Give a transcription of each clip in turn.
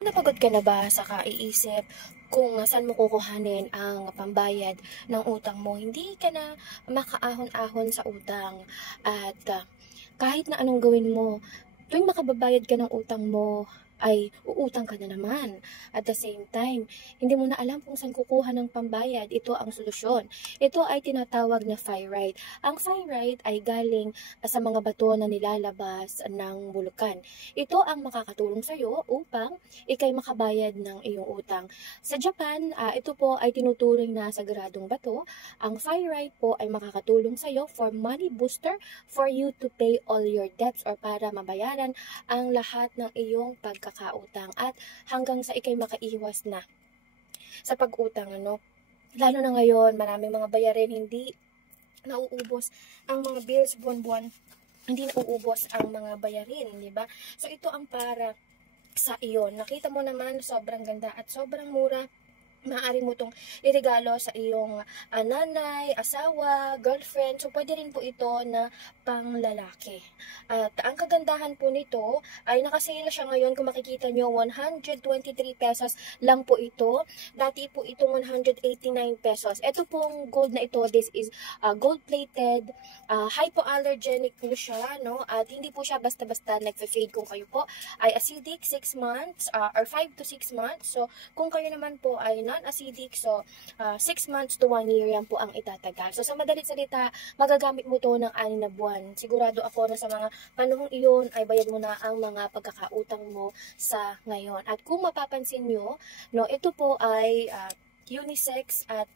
Napagod ka na ba sa kaiisip kung saan mo kukuhanin ang pambayad ng utang mo? Hindi ka na makaahon-ahon sa utang at kahit na anong gawin mo, tuwing makababayad ka ng utang mo, ay uutang ka na naman. At the same time, hindi mo na alam kung saan kukuha ng pambayad. Ito ang solusyon. Ito ay tinatawag na pyrite. Ang pyrite ay galing sa mga bato na nilalabas ng bulukan. Ito ang makakatulong sa iyo upang ikay makabayad ng iyong utang. Sa Japan, ito po ay tinuturing na sagradong bato. Ang pyrite po ay makakatulong sa iyo for money booster for you to pay all your debts or para mabayaran ang lahat ng iyong pagkakautang at hanggang sa ikay makaiwas na sa pag-utang, ano. Lalo na ngayon, maraming mga bayarin, hindi nauubos ang mga bills buwan-buwan, hindi nauubos ang mga bayarin, di ba? So ito ang para sa iyo. Nakita mo naman, sobrang ganda at sobrang mura. Maaari mo itong iregalo sa iyong nanay, asawa, girlfriend. So, pwede rin po ito na pang lalaki. At ang kagandahan po nito ay nakasale siya ngayon. Kung makikita nyo, 123 pesos lang po ito. Dati po itong 189 pesos. Ito pong gold na ito, this is gold-plated, hypoallergenic po siya, no? At hindi po siya basta-basta nagfe-fade kung kayo po ay acidic 6 months or 5 to 6 months. So, kung kayo naman po ay non-acidic, so 6 months to 1 year yan po ang itatagal. So sa madalit salita, magagamit mo to ng 6 na buwan. Sigurado ako na sa mga panahong iyon ay bayad mo na ang mga pagkakautang mo sa ngayon. At kung mapapansin nyo, no, ito po ay unisex at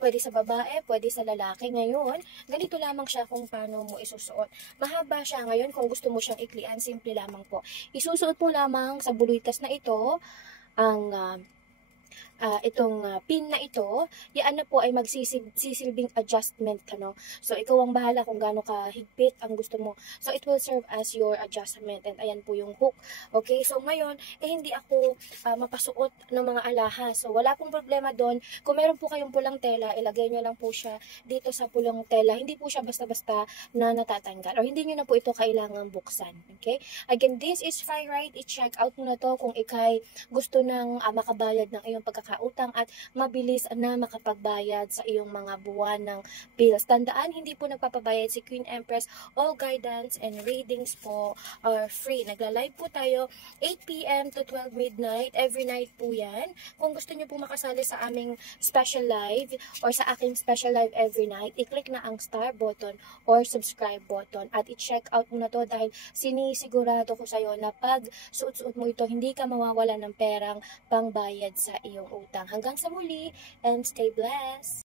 pwede sa babae, pwede sa lalaki. Ngayon, ganito lamang siya kung paano mo isusuot. Mahaba siya ngayon, kung gusto mo siyang iklian, simple lamang po. Isusuot mo lamang sa buluitas na ito ang itong pin na ito, yan na po ay magsisilbing adjustment ka, no? So, ikaw ang bahala kung gaano ka higpit ang gusto mo. So, it will serve as your adjustment. And ayan po yung hook. Okay? So, ngayon, hindi ako mapasuot ng mga alahas. So, wala pong problema doon. Kung meron po kayong pulang tela, ilagay nyo lang po siya dito sa pulang tela. Hindi po siya basta-basta na natatanggal. Or hindi nyo na po ito kailangang buksan. Okay? Again, this is pyrite. I-check out mo na to kung ikay gusto ng makabayad ng iyong pagkakautang at mabilis na makapagbayad sa iyong mga buwan ng bills. Tandaan, hindi po nagpapabayad si Queen Empress. All guidance and readings po are free. Nagla-live po tayo 8 p.m. to 12 midnight. Every night po yan. Kung gusto nyo po makasali sa aming special live or sa aking special live every night, i-click na ang star button or subscribe button at i-check out mo na to dahil sinisigurado ko sa'yo na pag suot-suot mo ito, hindi ka mawawala ng perang pangbayad sa iyong utang. Hanggang sa muli and stay blessed!